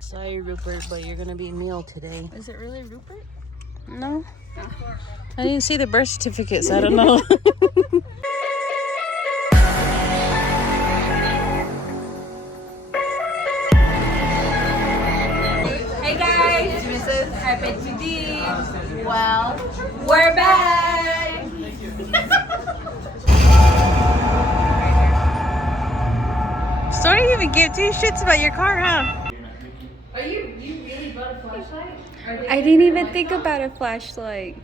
Sorry, Rupert, but you're gonna be meal today. Is it really Rupert? No. I didn't see the birth certificate, so I don't know. Hey guys, Mrs. RPGD. Well, we're back. So you didn't even give two shits about your car, huh? Are you really bought a flashlight? I didn't even think about a flashlight.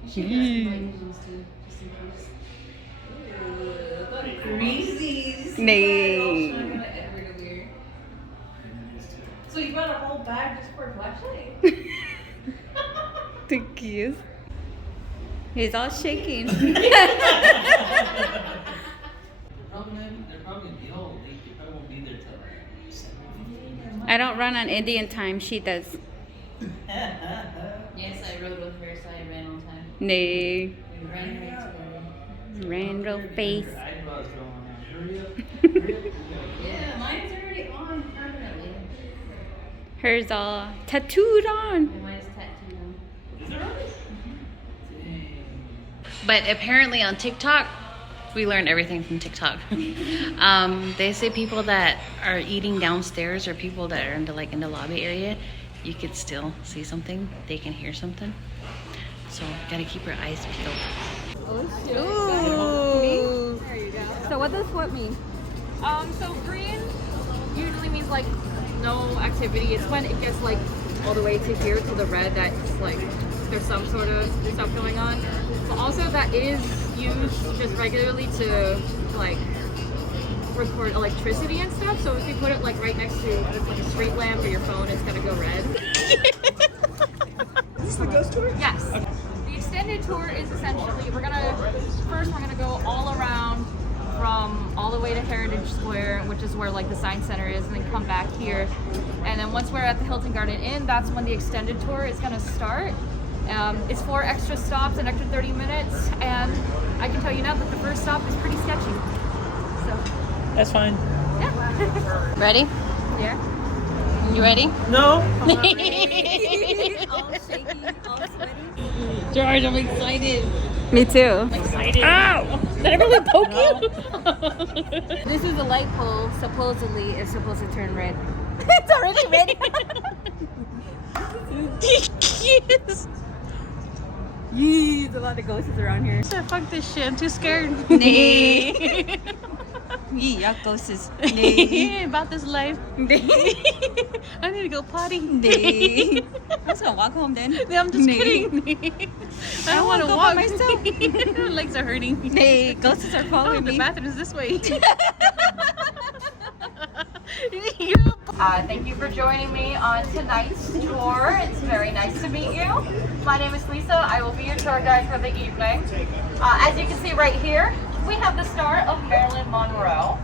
Reese's. Nay. So you bought a whole bag just for a flashlight? The keys. He's all shaking. They're probably gonna be all late. They probably won't be there till like 7. I don't run on Indian time. She does. Yes, I rode with her, so I ran on time. Nay. We ran right together. Ran real face. Your eyebrows going on. Hurry up. Yeah, mine's already on permanently. Hers all tattooed on. And mine's tattooed on. Is it really? Dang. But apparently on TikTok, we learned everything from TikTok. They say people that are eating downstairs or people that are in the lobby area, you could still see something. They can hear something. So gotta keep your eyes peeled. Ooh. So what does what mean? So green usually means like no activity. It's when it gets like all the way to here to the red that's like there's some sort of stuff going on. But also that is used just regularly to like record electricity and stuff. So if you put it like right next to like a street lamp or your phone, it's gonna go red. Is this the ghost tour? Yes. The extended tour is essentially we're gonna go all around from all the way to Heritage Square, which is where like the Science Center is, and then come back here. And then once we're at the Hilton Garden Inn, that's when the extended tour is gonna start. It's 4 extra stops, an extra 30 minutes, and I can tell you now that the first stop is pretty sketchy. So, That's fine. yeah. Ready? Yeah. You ready? No. All shaky, all sweaty. George, I'm excited. Me too. Ow! Did I really poke you? This is a light pole. Supposedly, it's supposed to turn red. It's already red. Yes. Yee, there's a lot of ghosts around here. Fuck this shit. I'm too scared. Nay. Yee, yuck ghosts. Nay. About this life. Nay. I need to go potty. Nay. I'm just gonna walk home then. I'm just Nay. kidding. I don't want to go walk by myself. My legs are hurting. Nay, ghosts are Oh, following the me. bathroom is this way. Thank you for joining me on tonight's tour. It's very nice to meet you. My name is Lisa. I will be your tour guide for the evening. As you can see right here, we have the star of Marilyn Monroe.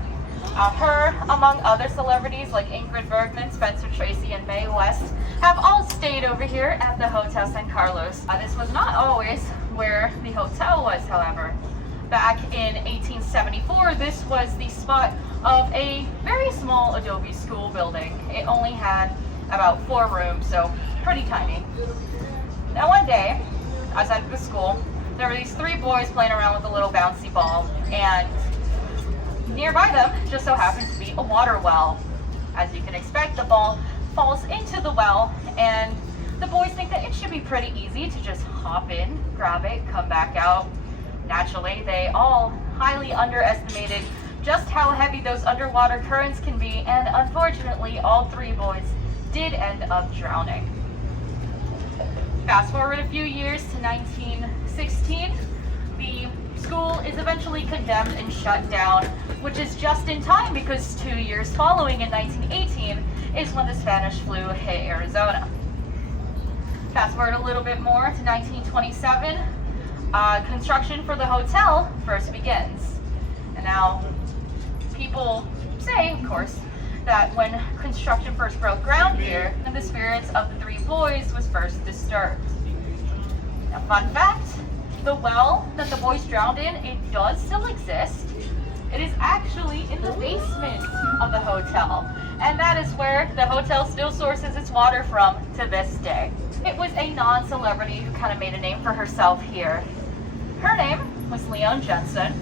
Her, among other celebrities like Ingrid Bergman, Spencer Tracy, and Mae West, have all stayed over here at the Hotel San Carlos. This was not always where the hotel was, however. Back in 1874, this was the spot of a very small adobe school building. It only had about 4 rooms, so pretty tiny. Now one day, outside of the school, there were these 3 boys playing around with a little bouncy ball, and nearby them just so happens to be a water well. As you can expect, the ball falls into the well, and the boys think that it should be pretty easy to just hop in, grab it, come back out. Naturally, they all highly underestimated just how heavy those underwater currents can be, and unfortunately, all 3 boys did end up drowning. Fast forward a few years to 1916, the school is eventually condemned and shut down, which is just in time because 2 years following, in 1918, is when the Spanish flu hit Arizona. Fast forward a little bit more to 1927, construction for the hotel first begins. And now, people say, of course, that when construction first broke ground here, the spirits of the 3 boys was first disturbed. Now, fun fact, the well that the boys drowned in, it does still exist. It is actually in the basement of the hotel, and that is where the hotel still sources its water from to this day. It was a non-celebrity who kind of made a name for herself here. Her name was Leon Jensen.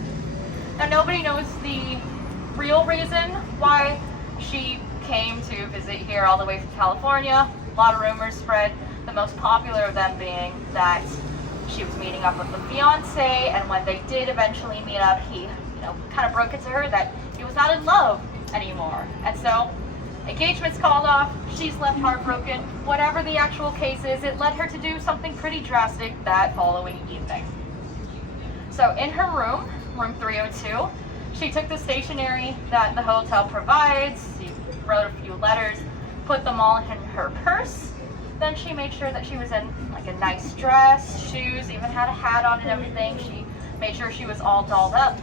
Now nobody knows the real reason why she came to visit here all the way from California. A lot of rumors spread, the most popular of them being that she was meeting up with the fiance, and when they did eventually meet up, he, kind of broke it to her that he was not in love anymore. And so, engagement's called off, she's left heartbroken. Whatever the actual case is, it led her to do something pretty drastic that following evening. So in her room 302, she took the stationery that the hotel provides, she wrote a few letters, put them all in her purse. Then she made sure that she was in like a nice dress, shoes, even had a hat on and everything. She made sure she was all dolled up.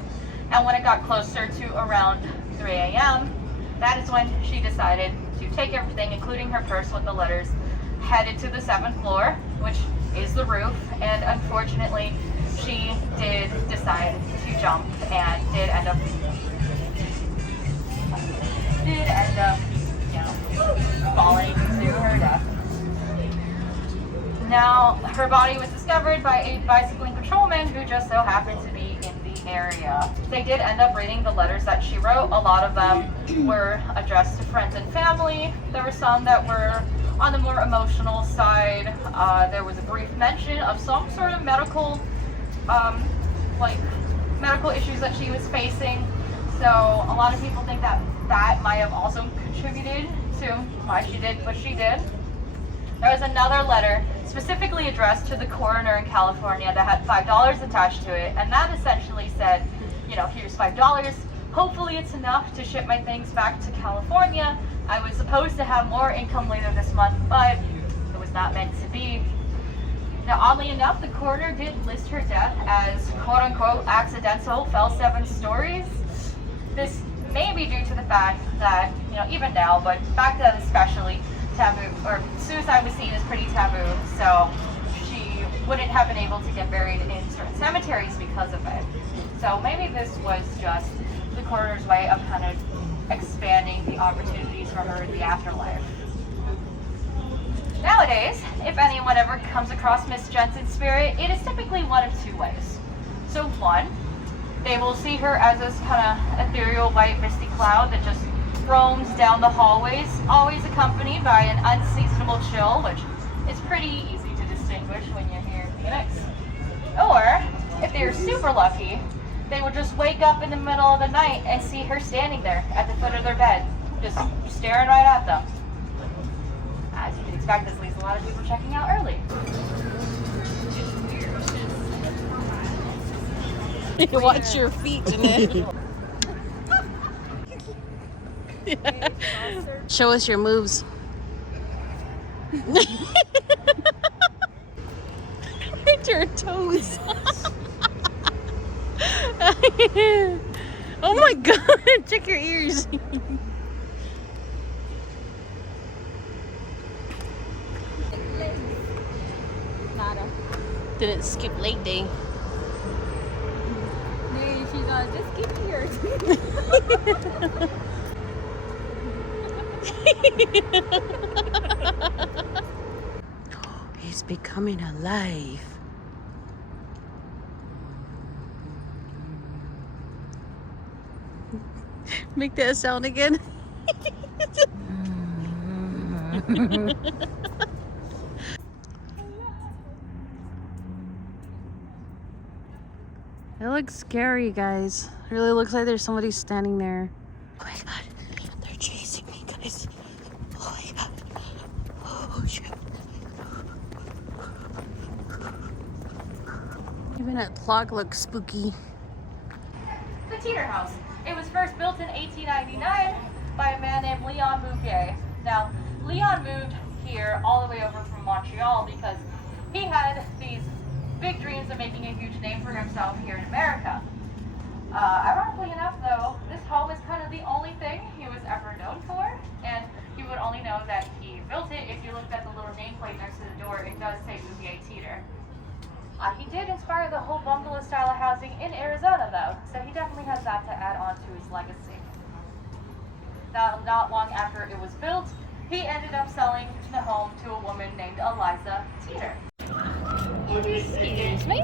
And when it got closer to around 3 a.m., that is when she decided to take everything, including her purse with the letters, headed to the 7th floor, which is the roof. And unfortunately, she did decide to jump and did end up falling to her death. Now, her body was discovered by a bicycling patrolman who just so happened to be in the area. They did end up reading the letters that she wrote. A lot of them were addressed to friends and family. There were some that were on the more emotional side. There was a brief mention of some sort of medical issues that she was facing. So a lot of people think that that might have also contributed to why she did what she did. There was another letter specifically addressed to the coroner in California that had $5 attached to it, and that essentially said, here's $5. Hopefully it's enough to ship my things back to California. I was supposed to have more income later this month, but it was not meant to be. Now, oddly enough, the coroner did list her death as quote-unquote accidental, fell 7 stories. This may be due to the fact that, even now, but back then especially, taboo, or suicide was seen as pretty taboo, so she wouldn't have been able to get buried in certain cemeteries because of it. So maybe this was just the coroner's way of kind of expanding the opportunities for her in the afterlife. Nowadays, if anyone ever comes across Miss Jensen's spirit, it is typically one of 2 ways. So one, they will see her as this kind of ethereal white misty cloud that just roams down the hallways, always accompanied by an unseasonable chill, which is pretty easy to distinguish when you're here in Phoenix. Or, if they're super lucky, they will just wake up in the middle of the night and see her standing there at the foot of their bed, just staring right at them. As you can expect, this leaves a lot of people checking out early. Watch your feet, Jeanette. Show us your moves. Right to her toes. Oh my god, check your ears. Nada. Didn't skip leg day. Maybe she's on just skip here. He's becoming alive. Make that sound again. It looks scary, guys. It really looks like there's somebody standing there. Oh my god, they're chasing me, guys. Oh my god. Oh shit. Even that clock looks spooky. The Teeter House. It was first built in 1899 by a man named Leon Bouvier. Now, Leon moved here all the way over from Montreal because he had these big dreams of making a huge name for himself here in America. Ironically enough, though, this home is kind of the only thing he was ever known for, and you would only know that he built it if you looked at the little nameplate next to the door. It does say Bouvier Teeter. He did inspire the whole bungalow style of housing in Arizona, though, so he definitely has that to add on to his legacy. Not long after it was built, he ended up selling the home to a woman named Eliza Teeter. Excuse me?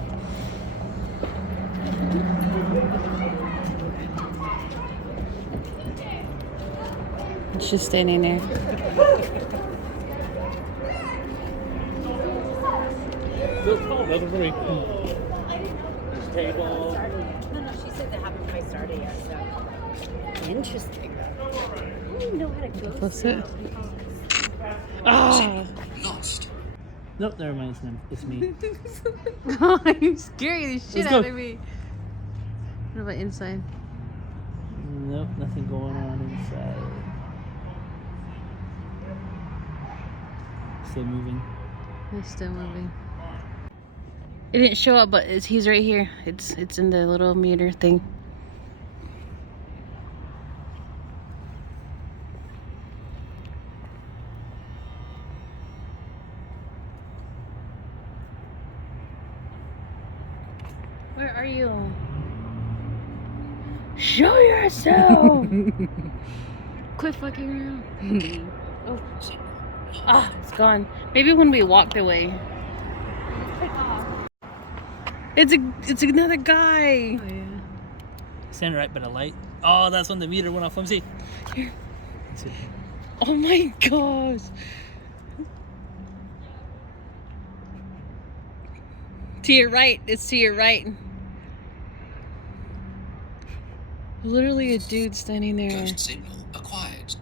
It's just standing there. Table. No, she said they haven't quite started yet, so. Interesting. I don't know how to go. What's it? Oh! Lost. Nope, never mind. It's me. You're scaring the shit Let's go. out of me. What about inside? Nope, nothing going on inside. Still moving. It's still moving. It didn't show up, but he's right here. It's in the little meter thing. Where are you? Show yourself! Quit fucking around. Oh. Ah, it's gone. Maybe when we walked away. It's another guy. Oh, yeah. Stand right by the light. Oh, that's when the meter went off. Let me see. Here. Let's see. Oh my gosh. To your right. It's to your right. Literally a dude standing there. Ghost signal acquired.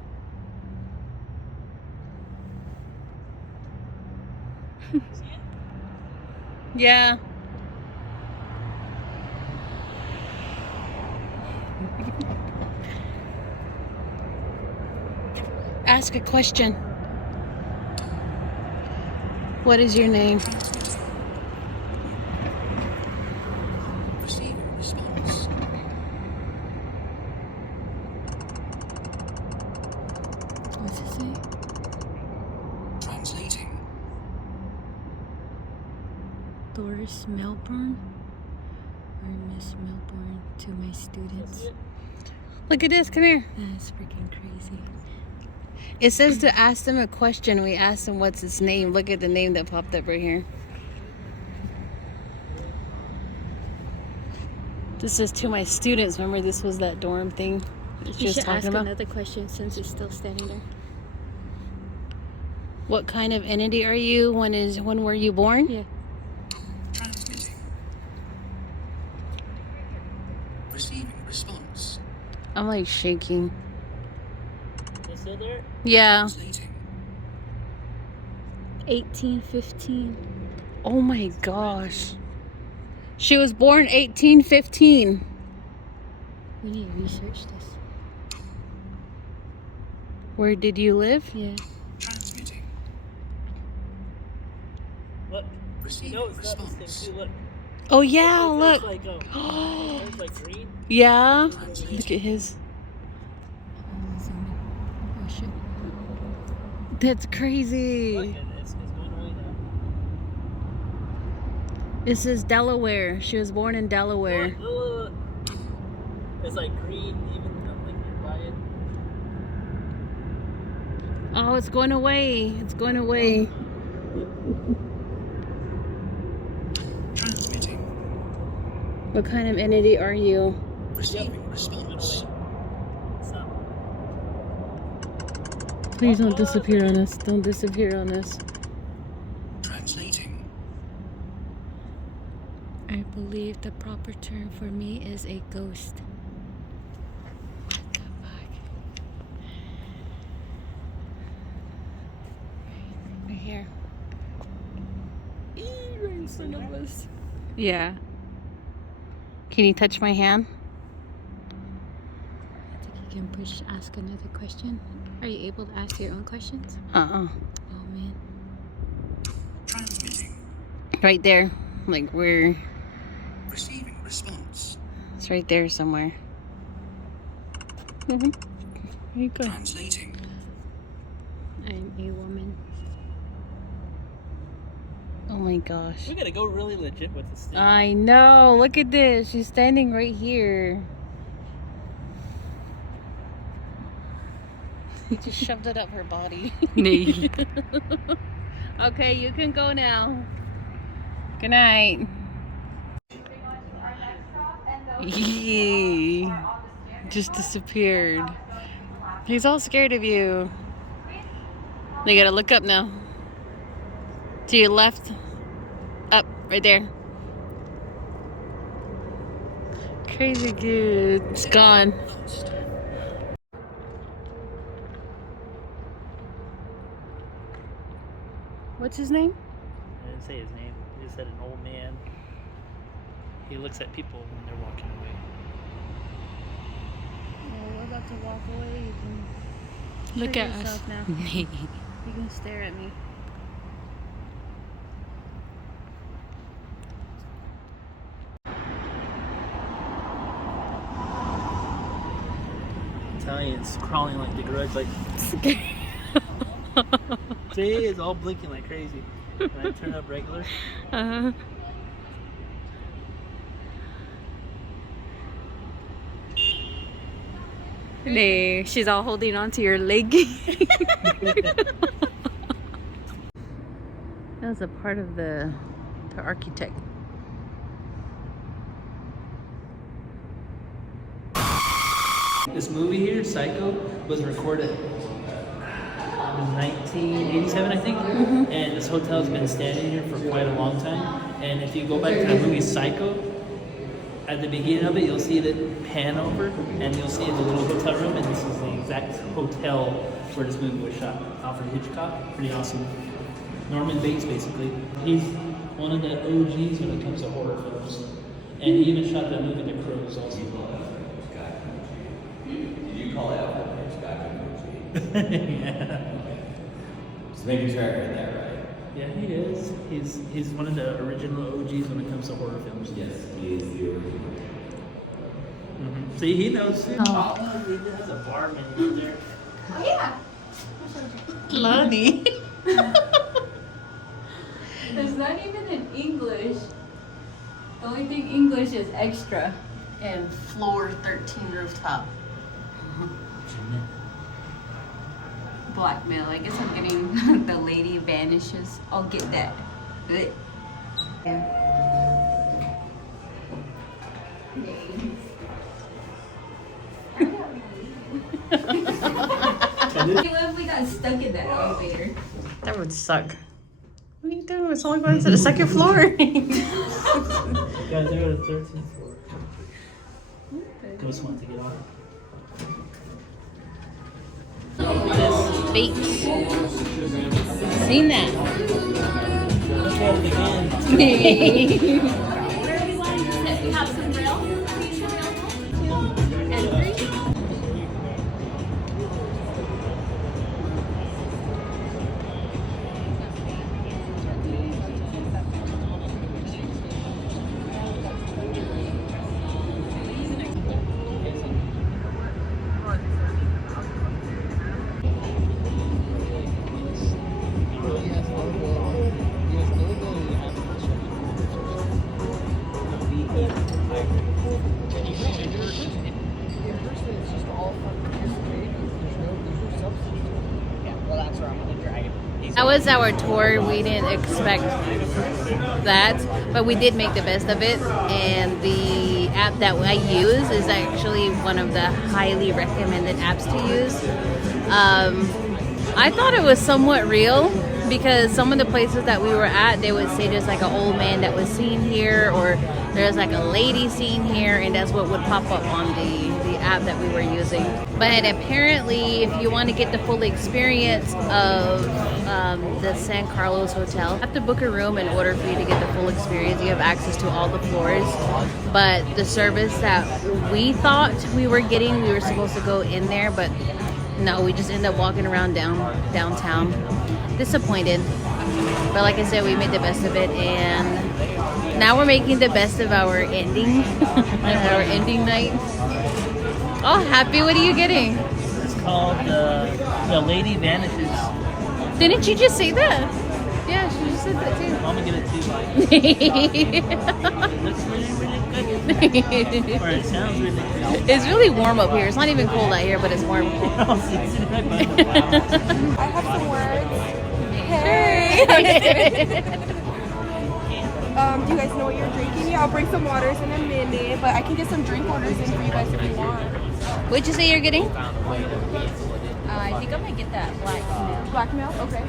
Yeah. Ask a question. What is your name? Receiving response. What's it say? Translating. Doris Melbourne or Miss Melbourne to my students. Look at this. Come here. That's freaking crazy. It says to ask them a question. We asked them what's his name. Look at the name that popped up right here. This says to my students. Remember, this was that dorm thing that she You was should talking ask about? another question since it's still standing there. What kind of entity are you? When were you born? Yeah. Transmitting. Receiving response. I'm like shaking. Is it there? Yeah. Translating. 1815. Oh my gosh. She was born 1815. We need to research this. Where did you live? Yeah. Transmitting. Look. Receiving No, it's not this response. thing too. Look. Oh yeah, It's look. like, it's like green. Yeah. Look at his. Zoom in. Oh shit. That's Look, crazy. and it's going away now. It says Delaware. She was born in Delaware. Look. It's like green, even like nearby it. Oh, it's going away. It's going away. Transmitting. What kind of entity are you? Receiving response. Stop. Please don't disappear on us. Don't disappear on us. Translating. I believe the proper term for me is a ghost. What the fuck? Right here. Right in front of us. Yeah. Can you touch my hand? I think you can push ask another question. Are you able to ask your own questions? Uh-uh. Oh man. Transmitting. Right there. Like where? Receiving response. It's right there somewhere. There you go. Translating. I'm a woman. Oh my gosh. We gotta go really legit with this thing. I know. Look at this. She's standing right here. He just shoved it up her body. Okay, you can go now. Good night. Yee. Just disappeared. He's all scared of you. You gotta look up now. To your left. Up, right there. Crazy good. It's gone. What's his name? I didn't say his name. He just said an old man. He looks at people when they're walking away. Oh, we're about to walk away. You can Look show at yourself us. now. You can stare at me. Italians crawling like the grudge, like. See, it's all blinking like crazy. Can I turn up regular? Uh-huh. There, she's all holding on to your leg. That was a part of the architect. This movie here, Psycho, was recorded in 1987, I think. And this hotel's been standing here for quite a long time. And if you go back to the movie Psycho, at the beginning of it, you'll see the pan over, and you'll see the little hotel room, and this is the exact hotel where this movie was shot. Alfred Hitchcock, pretty awesome. Norman Bates, basically. He's one of the OGs when it comes to horror films. And he even shot that movie The Crows also. Did you call it Alfred Hitchcock? Yeah. Just making sure I heard that right. Yeah, he is. He's one of the original OGs when it comes to horror films. Yes, he is the original. See, he knows too. Oh, he has a bar menu there. Oh, yeah. Lonnie. It's not even in English. The only thing English is extra. And floor 13 rooftop. Blackmail. I guess I'm getting the lady vanishes. I'll get that. Blech. Yeah. What if we got stuck in that elevator? That would suck. What are you doing? It's only going to the second floor. Guys, they're at the 13th floor. Ghost wants to get off. Fake. Seen that. Look at it again. Where are we wanting to sit? We have some rails. And 3. That was our tour. We didn't expect that, but we did make the best of it. And the app that I use is actually one of the highly recommended apps to use. I thought it was somewhat real because some of the places that we were at, they would say there's like an old man that was seen here, or there's like a lady seen here, and that's what would pop up on the app that we were using. But apparently, if you want to get the full experience of the San Carlos Hotel, you have to book a room in order for you to get the full experience. You have access to all the floors, but the service that we thought we were getting, we were supposed to go in there, but no, we just ended up walking around downtown. Disappointed, but like I said, we made the best of it, and now we're making the best of our ending, our ending night. Oh, happy! What are you getting? It's called The Lady Vanishes. Didn't you just say that? Yeah, she just said said that too. I'm gonna get it too. Like, it looks really, really good. Or it sounds really good. It's really warm up here. It's not even cold out here, but it's warm. I have some words. Hey. Do you guys know what you're drinking? Yeah, I'll bring some waters in a minute, but I can get some drink orders in for you guys if you want. What'd you say you're getting? I think I'm gonna get that black milk. Black milk? Okay.